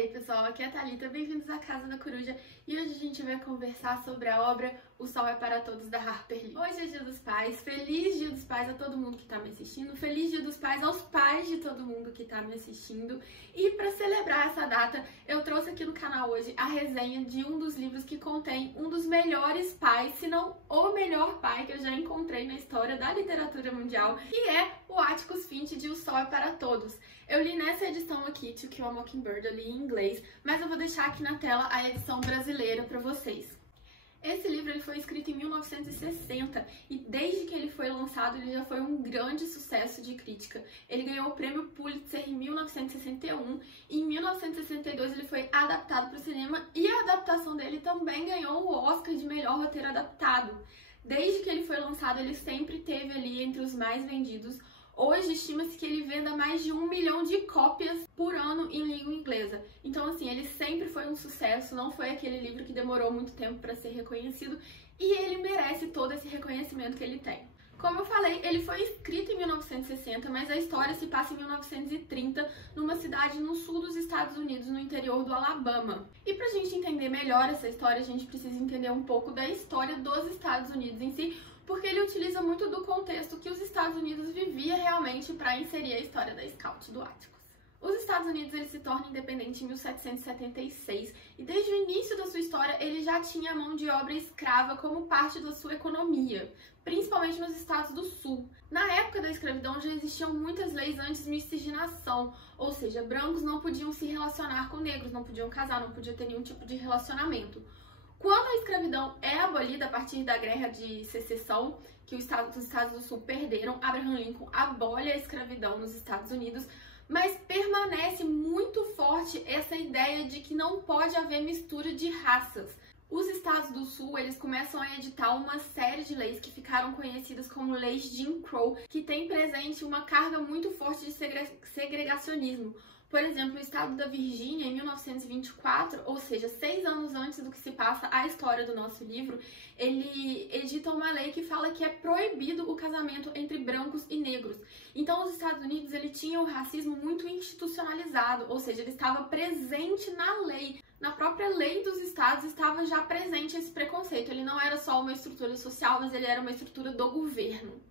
aí pessoal, aqui é a Thalita, bem-vindos à Casa da Coruja e hoje a gente vai conversar sobre a obra O Sol é para Todos da Harper Lee. Hoje é Dia dos Pais, feliz Dia dos Pais a todo mundo que tá me assistindo, feliz Dia dos Pais aos pais de todo mundo que tá me assistindo e para celebrar essa data eu trouxe aqui no canal hoje a resenha de um dos livros que contém um dos melhores pais, se não o melhor pai que eu já encontrei na história da literatura mundial, que é o Atticus Finch de O Sol é para Todos. Eu li nessa edição aqui, To Kill a Mockingbird, eu li em inglês, mas eu vou deixar aqui na tela a edição brasileira para vocês. Esse livro ele foi escrito em 1960 e desde que ele foi lançado ele já foi um grande sucesso de crítica. Ele ganhou o prêmio Pulitzer em 1961 e em 1962 ele foi adaptado para o cinema e a adaptação dele também ganhou o Oscar de melhor roteiro adaptado. Desde que ele foi lançado ele sempre esteve ali entre os mais vendidos. Hoje estima-se que ele venda mais de 1 milhão de cópias por ano em língua inglesa. Então, assim, ele sempre foi um sucesso, não foi aquele livro que demorou muito tempo para ser reconhecido e ele merece todo esse reconhecimento que ele tem. Como eu falei, ele foi escrito em 1960, mas a história se passa em 1930, numa cidade no sul dos Estados Unidos, no interior do Alabama. E pra gente entender melhor essa história, a gente precisa entender um pouco da história dos Estados Unidos em si, porque ele utiliza muito do contexto que os Estados Unidos vivia realmente para inserir a história da Scout do Atticus. Os Estados Unidos ele se torna independente em 1776 e desde o início da sua história ele já tinha a mão de obra escrava como parte da sua economia, principalmente nos estados do sul. Na época da escravidão já existiam muitas leis anti-miscigenação, ou seja, brancos não podiam se relacionar com negros, não podiam casar, não podia ter nenhum tipo de relacionamento. Quando a escravidão é abolida a partir da Guerra de Secessão, que os estados do sul perderam, Abraham Lincoln abole a escravidão nos Estados Unidos, mas permanece muito forte essa ideia de que não pode haver mistura de raças. Os estados do sul, eles começam a editar uma série de leis que ficaram conhecidas como leis Jim Crow, que tem presente uma carga muito forte de segregacionismo. Por exemplo, o estado da Virgínia, em 1924, ou seja, 6 anos antes do que se passa a história do nosso livro, ele edita uma lei que fala que é proibido o casamento entre brancos e negros. Então, os Estados Unidos ele tinha o racismo muito institucionalizado, ou seja, ele estava presente na lei. Na própria lei dos estados estava já presente esse preconceito. Ele não era só uma estrutura social, mas ele era uma estrutura do governo.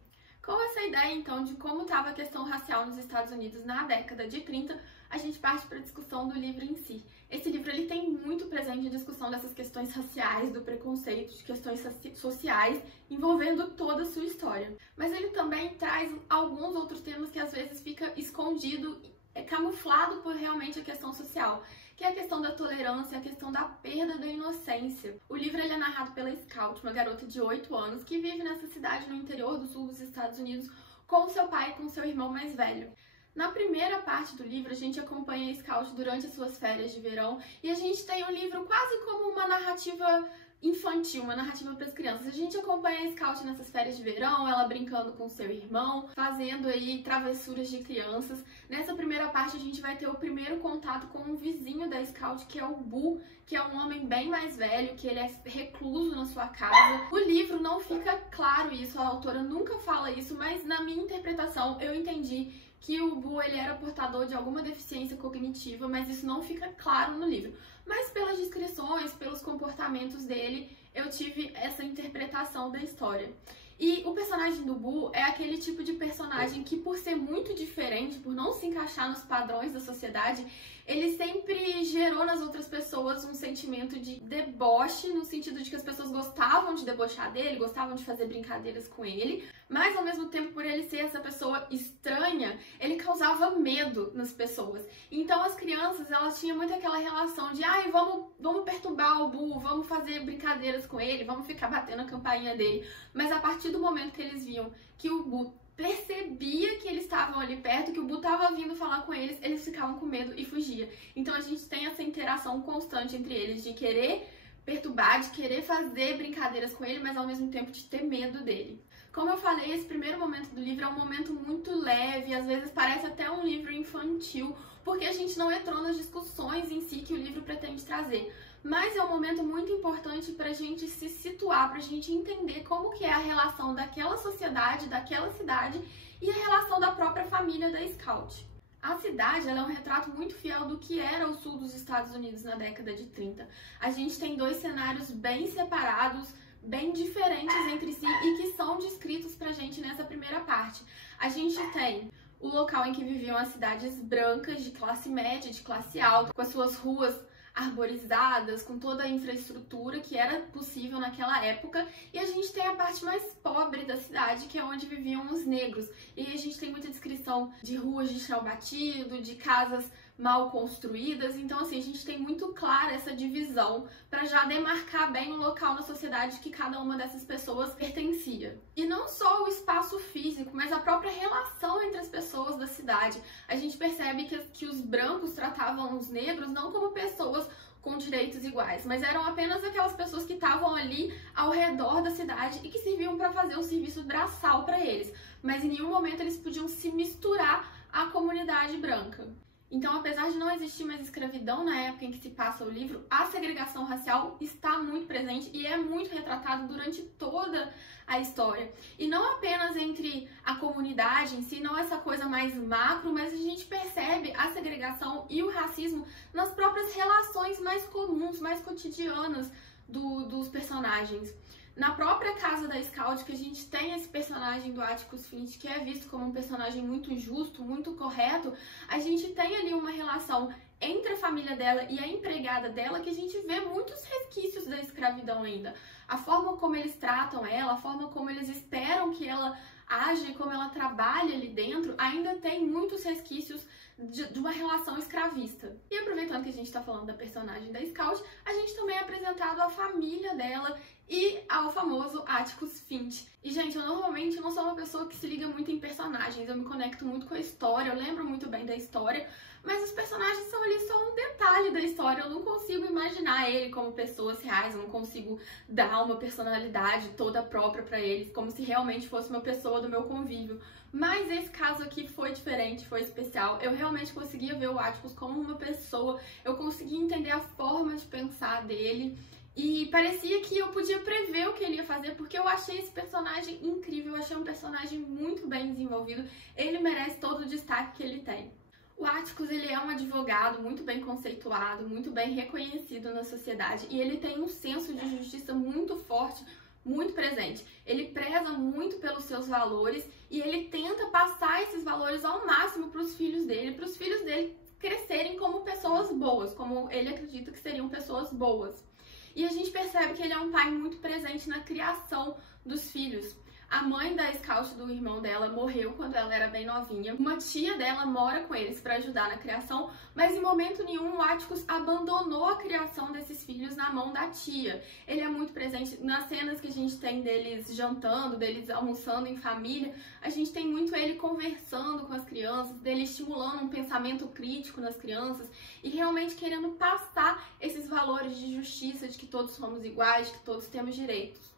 Com essa ideia, então, de como estava a questão racial nos Estados Unidos na década de 30, a gente parte para a discussão do livro em si. Esse livro ele tem muito presente a discussão dessas questões raciais, do preconceito, de questões sociais, envolvendo toda a sua história. Mas ele também traz alguns outros temas que às vezes fica escondido, camuflado por realmente a questão social, que é a questão da tolerância, a questão da perda da inocência. O livro ele é narrado pela Scout, uma garota de 8 anos que vive nessa cidade no interior do sul dos Estados Unidos com seu pai e com seu irmão mais velho. Na primeira parte do livro, a gente acompanha a Scout durante as suas férias de verão e a gente tem um livro quase como uma narrativa infantil, uma narrativa para as crianças. A gente acompanha a Scout nessas férias de verão, ela brincando com seu irmão, fazendo aí travessuras de crianças. Nessa primeira parte a gente vai ter o primeiro contato com um vizinho da Scout, que é o Boo, que é um homem bem mais velho, que ele é recluso na sua casa. No livro não fica claro isso, a autora nunca fala isso, mas na minha interpretação eu entendi que o Boo ele era portador de alguma deficiência cognitiva, mas isso não fica claro no livro. Mas pelas descrições, pelos comportamentos dele, eu tive essa interpretação da história. E o personagem do Boo é aquele tipo de personagem que, por ser muito diferente, por não se encaixar nos padrões da sociedade, ele sempre gerou nas outras pessoas um sentimento de deboche, no sentido de que as pessoas gostavam de debochar dele, gostavam de fazer brincadeiras com ele, mas ao mesmo tempo, por ele ser essa pessoa estranha, ele causava medo nas pessoas. Então as crianças, elas tinham muito aquela relação de ai, vamos perturbar o Boo, vamos fazer brincadeiras com ele, vamos ficar batendo a campainha dele. Mas a partir do momento que eles viam que o Boo percebia que eles estavam ali perto, que o Boo estava vindo falar com eles, eles ficavam com medo e fugia. Então a gente tem essa interação constante entre eles de querer perturbar, de querer fazer brincadeiras com ele, mas ao mesmo tempo de ter medo dele. Como eu falei, esse primeiro momento do livro é um momento muito leve, às vezes parece até um livro infantil, porque a gente não entrou nas discussões em si que o livro pretende trazer. Mas é um momento muito importante para a gente se situar, para a gente entender como que é a relação daquela sociedade, daquela cidade e a relação da própria família da Scout. A cidade ela é um retrato muito fiel do que era o sul dos Estados Unidos na década de 30. A gente tem dois cenários bem separados, bem diferentes entre si e que são descritos pra gente nessa primeira parte. A gente tem o local em que viviam as cidades brancas de classe média, de classe alta, com as suas ruas arborizadas, com toda a infraestrutura que era possível naquela época, e a gente tem a parte mais pobre da cidade, que é onde viviam os negros. E a gente tem muita descrição de ruas de chão batido, de casas mal construídas, então assim, a gente tem muito clara essa divisão para já demarcar bem o local na sociedade que cada uma dessas pessoas pertencia. E não só o espaço físico, mas a própria relação entre as pessoas da cidade. A gente percebe que os brancos tratavam os negros não como pessoas com direitos iguais, mas eram apenas aquelas pessoas que estavam ali ao redor da cidade e que serviam para fazer um serviço braçal para eles, mas em nenhum momento eles podiam se misturar à comunidade branca. Então, apesar de não existir mais escravidão na época em que se passa o livro, a segregação racial está muito presente e é muito retratada durante toda a história. E não apenas entre a comunidade em si, não essa coisa mais macro, mas a gente percebe a segregação e o racismo nas próprias relações mais comuns, mais cotidianas dos personagens. Na própria casa da Scout, que a gente tem esse personagem do Atticus Finch, que é visto como um personagem muito justo, muito correto, a gente tem ali uma relação entre a família dela e a empregada dela que a gente vê muitos resquícios da escravidão ainda. A forma como eles tratam ela, a forma como eles esperam que ela age, como ela trabalha ali dentro, ainda tem muitos resquícios de uma relação escravista. E aproveitando que a gente está falando da personagem da Scout, a gente também é apresentado a família dela e ao famoso Atticus Finch. E, gente, eu normalmente não sou uma pessoa que se liga muito em personagens, eu me conecto muito com a história, eu lembro muito bem da história, mas os personagens são ali só um detalhe da história, eu não consigo imaginar ele como pessoas reais, eu não consigo dar uma personalidade toda própria pra eles, como se realmente fosse uma pessoa do meu convívio. Mas esse caso aqui foi diferente, foi especial. Eu realmente conseguia ver o Atticus como uma pessoa, eu conseguia entender a forma de pensar dele e parecia que eu podia prever o que ele ia fazer, porque eu achei esse personagem incrível, eu achei um personagem muito bem desenvolvido, ele merece todo o destaque que ele tem. O Atticus, ele é um advogado muito bem conceituado, muito bem reconhecido na sociedade e ele tem um senso de justiça muito forte, muito presente. Ele preza muito pelos seus valores e ele tenta passar esses valores ao máximo para os filhos dele crescerem como pessoas boas, como ele acredita que seriam pessoas boas. E a gente percebe que ele é um pai muito presente na criação dos filhos. A mãe da Scout, do irmão dela, morreu quando ela era bem novinha. Uma tia dela mora com eles para ajudar na criação, mas em momento nenhum o Atticus abandonou a criação desses filhos na mão da tia. Ele é muito presente nas cenas que a gente tem deles jantando, deles almoçando em família. A gente tem muito ele conversando com as crianças, dele estimulando um pensamento crítico nas crianças e realmente querendo passar esses valores de justiça, de que todos somos iguais, de que todos temos direitos.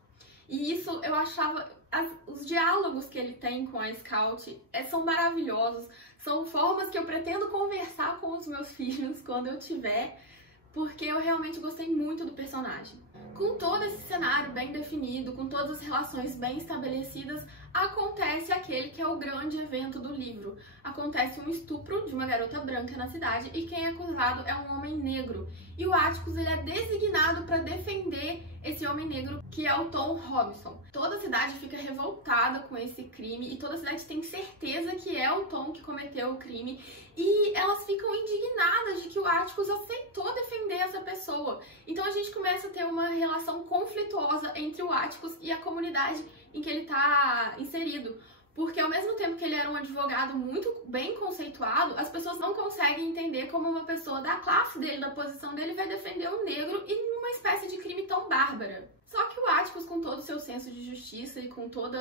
E isso eu achava... Os diálogos que ele tem com a Scout são maravilhosos, são formas que eu pretendo conversar com os meus filhos quando eu tiver, porque eu realmente gostei muito do personagem. Com todo esse cenário bem definido, com todas as relações bem estabelecidas, acontece aquele que é o grande evento do livro. Acontece um estupro de uma garota branca na cidade e quem é acusado é um homem negro. E o Atticus, ele é designado para defender esse homem negro, que é o Tom Robinson. Toda a cidade fica revoltada com esse crime e toda a cidade tem certeza que é o Tom que cometeu o crime e elas ficam indignadas de que o Atticus aceitou defender essa pessoa. Então a gente começa a ter uma relação conflituosa entre o Atticus e a comunidade em que ele está inserido. Porque ao mesmo tempo que ele era um advogado muito bem conceituado, as pessoas não conseguem entender como uma pessoa da classe dele, da posição dele, vai defender um negro em uma espécie de crime tão bárbara. Só que o Atticus, com todo o seu senso de justiça e com todos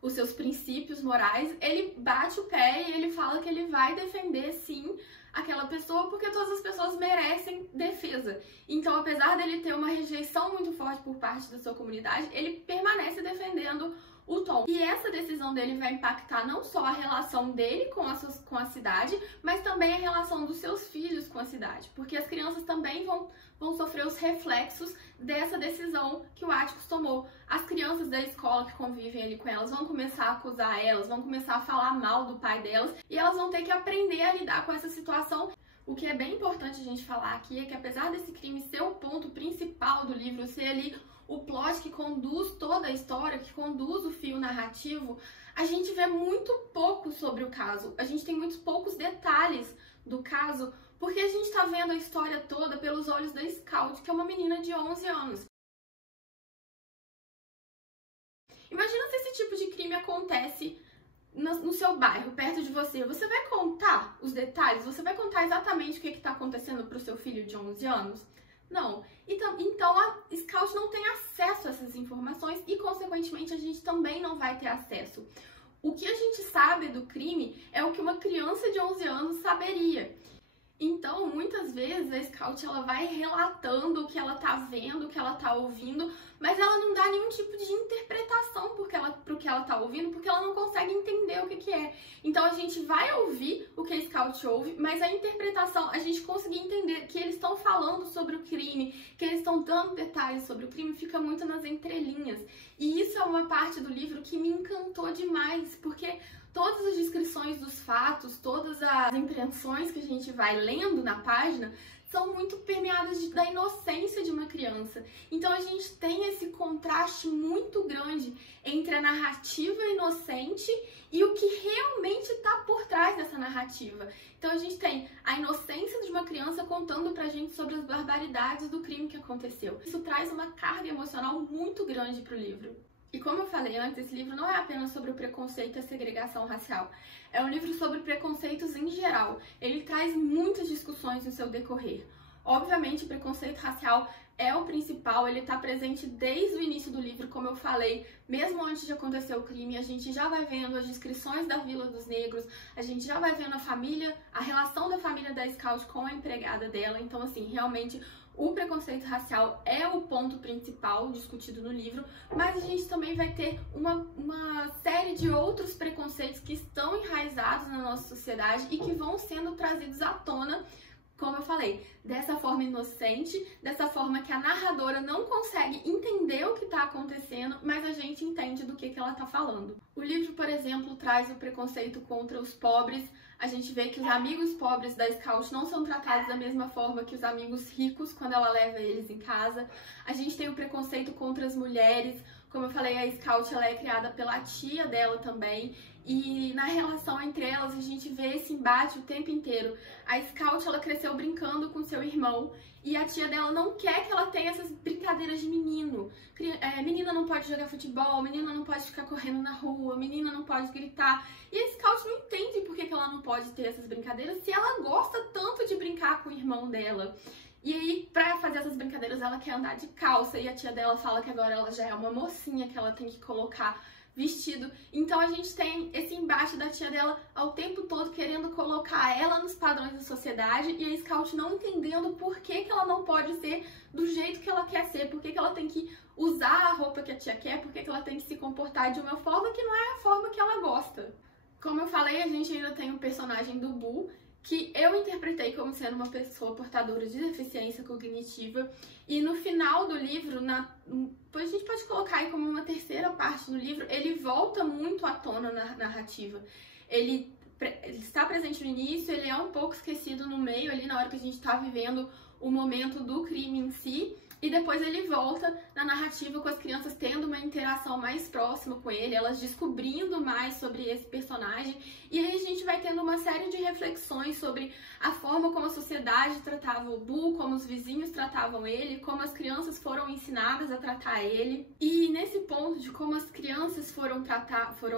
os seus princípios morais, ele bate o pé e ele fala que ele vai defender, sim, aquela pessoa, porque todas as pessoas merecem defesa. Então, apesar dele ter uma rejeição muito forte por parte da sua comunidade, ele permanece defendendo o Tom. E essa decisão dele vai impactar não só a relação dele com a cidade, mas também a relação dos seus filhos com a cidade, porque as crianças também vão sofrer os reflexos dessa decisão que o Atticus tomou. As crianças da escola que convivem ali com elas vão começar a acusar elas, vão começar a falar mal do pai delas, e elas vão ter que aprender a lidar com essa situação. O que é bem importante a gente falar aqui é que, apesar desse crime ser o ponto principal do livro, ser ali o plot que conduz toda a história, que conduz o fio narrativo, a gente vê muito pouco sobre o caso. A gente tem muitos poucos detalhes do caso, porque a gente tá vendo a história toda pelos olhos da Scout, que é uma menina de 11 anos. Imagina se esse tipo de crime acontece no seu bairro, perto de você. Você vai contar os detalhes? Você vai contar exatamente o que está acontecendo para o seu filho de 11 anos? Não. Então a Scout não tem acesso a essas informações e, consequentemente, a gente também não vai ter acesso. O que a gente sabe do crime é o que uma criança de 11 anos saberia. Então, muitas vezes, a Scout ela vai relatando o que ela tá vendo, o que ela tá ouvindo, mas ela não dá nenhum tipo de interpretação pro que ela tá ouvindo, porque ela não consegue entender o que é. Então, a gente vai ouvir o que a Scout ouve, mas a interpretação, a gente conseguir entender que eles estão falando sobre o crime, que eles estão dando detalhes sobre o crime, fica muito nas entrelinhas. E isso é uma parte do livro que me encantou demais, porque todas as descrições dos fatos, todas as impressões que a gente vai lendo na página são muito permeadas da inocência de uma criança. Então a gente tem esse contraste muito grande entre a narrativa inocente e o que realmente está por trás dessa narrativa. Então a gente tem a inocência de uma criança contando pra gente sobre as barbaridades do crime que aconteceu. Isso traz uma carga emocional muito grande pro livro. E como eu falei antes, esse livro não é apenas sobre o preconceito e a segregação racial. É um livro sobre preconceitos em geral. Ele traz muitas discussões no seu decorrer. Obviamente, o preconceito racial é o principal, ele está presente desde o início do livro, como eu falei, mesmo antes de acontecer o crime, a gente já vai vendo as descrições da Vila dos Negros, a gente já vai vendo a família, a relação da família da Scout com a empregada dela. Então, assim, realmente o preconceito racial é o ponto principal discutido no livro, mas a gente também vai ter uma série de outros preconceitos que estão enraizados na nossa sociedade e que vão sendo trazidos à tona, como eu falei, dessa forma inocente, dessa forma que a narradora não consegue entender o que está acontecendo, mas a gente entende do que ela está falando. O livro, por exemplo, traz o preconceito contra os pobres. A gente vê que os amigos pobres da Scout não são tratados da mesma forma que os amigos ricos quando ela leva eles em casa. A gente tem o preconceito contra as mulheres. Como eu falei, a Scout ela é criada pela tia dela também. E na relação entre elas, a gente vê esse embate o tempo inteiro. A Scout ela cresceu brincando com seu irmão e a tia dela não quer que ela tenha essas brincadeiras de menino. Menina não pode jogar futebol, menina não pode ficar correndo na rua, menina não pode gritar. E a Scout não entende por que ela não pode ter essas brincadeiras se ela gosta tanto de brincar com o irmão dela. E aí, pra fazer essas brincadeiras, ela quer andar de calça e a tia dela fala que agora ela já é uma mocinha, que ela tem que colocar vestido. Então a gente tem esse embate da tia dela ao tempo todo querendo colocar ela nos padrões da sociedade e a Scout não entendendo por que ela não pode ser do jeito que ela quer ser, por que ela tem que usar a roupa que a tia quer, por que ela tem que se comportar de uma forma que não é a forma que ela gosta. Como eu falei, a gente ainda tem o personagem do Boo, que eu interpretei como sendo uma pessoa portadora de deficiência cognitiva, e no final do livro, a gente pode colocar aí como uma terceira parte do livro, ele volta muito à tona na narrativa. Ele está presente no início, ele é um pouco esquecido no meio, ali na hora que a gente está vivendo o momento do crime em si, e depois ele volta na narrativa com as crianças tendo uma interação mais próxima com ele, elas descobrindo mais sobre esse personagem, e aí a gente vai tendo uma série de reflexões sobre a forma como a sociedade tratava o Boo, como os vizinhos tratavam ele, como as crianças foram ensinadas a tratar ele. E nesse ponto de como as crianças foram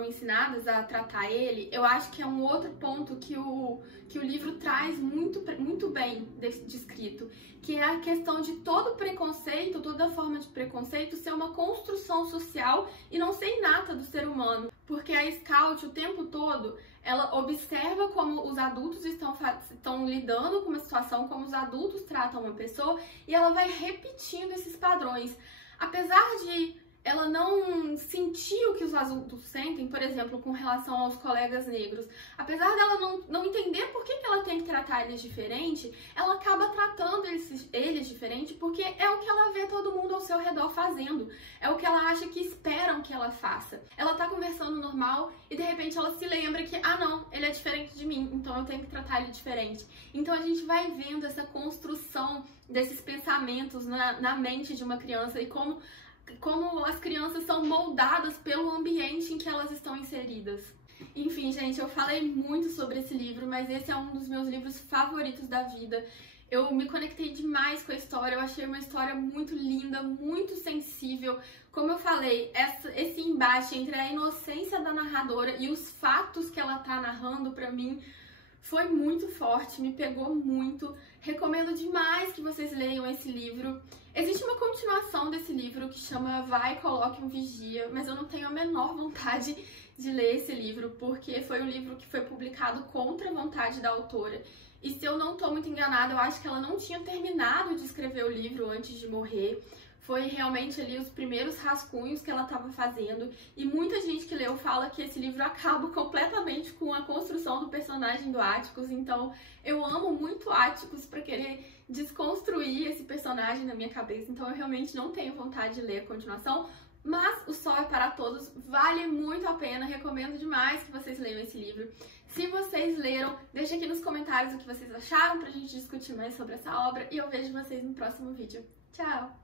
ensinadas a tratar ele, eu acho que é um outro ponto que o livro traz muito bem descrito, que é a questão de todo preconceito, toda forma de preconceito ser uma construção social e não ser inata do ser humano. Porque a Scout, o tempo todo, ela observa como os adultos estão lidando com uma situação, como os adultos tratam uma pessoa, e ela vai repetindo esses padrões. Apesar de ela não sentiu o que os adultos sentem, por exemplo, com relação aos colegas negros. Apesar dela não entender por que ela tem que tratar eles diferente, ela acaba tratando eles diferente porque é o que ela vê todo mundo ao seu redor fazendo. É o que ela acha que esperam que ela faça. Ela tá conversando normal e de repente ela se lembra que, ah não, ele é diferente de mim, então eu tenho que tratar ele diferente. Então a gente vai vendo essa construção desses pensamentos na mente de uma criança e como as crianças são moldadas pelo ambiente em que elas estão inseridas. Enfim, gente, eu falei muito sobre esse livro, mas esse é um dos meus livros favoritos da vida. Eu me conectei demais com a história, eu achei uma história muito linda, muito sensível. Como eu falei, esse embate entre a inocência da narradora e os fatos que ela tá narrando, pra mim, foi muito forte, me pegou muito. Recomendo demais que vocês leiam esse livro. Existe uma continuação desse livro que chama Vai, Coloque um Vigia, mas eu não tenho a menor vontade de ler esse livro, porque foi um livro que foi publicado contra a vontade da autora. E se eu não tô muito enganada, eu acho que ela não tinha terminado de escrever o livro antes de morrer. Foi realmente ali os primeiros rascunhos que ela estava fazendo. E muita gente que leu fala que esse livro acaba completamente com a construção do personagem do Atticus. Então eu amo muito Atticus para querer desconstruir esse personagem na minha cabeça. Então eu realmente não tenho vontade de ler a continuação. Mas O Sol é para Todos vale muito a pena. Recomendo demais que vocês leiam esse livro. Se vocês leram, deixa aqui nos comentários o que vocês acharam pra gente discutir mais sobre essa obra. E eu vejo vocês no próximo vídeo. Tchau!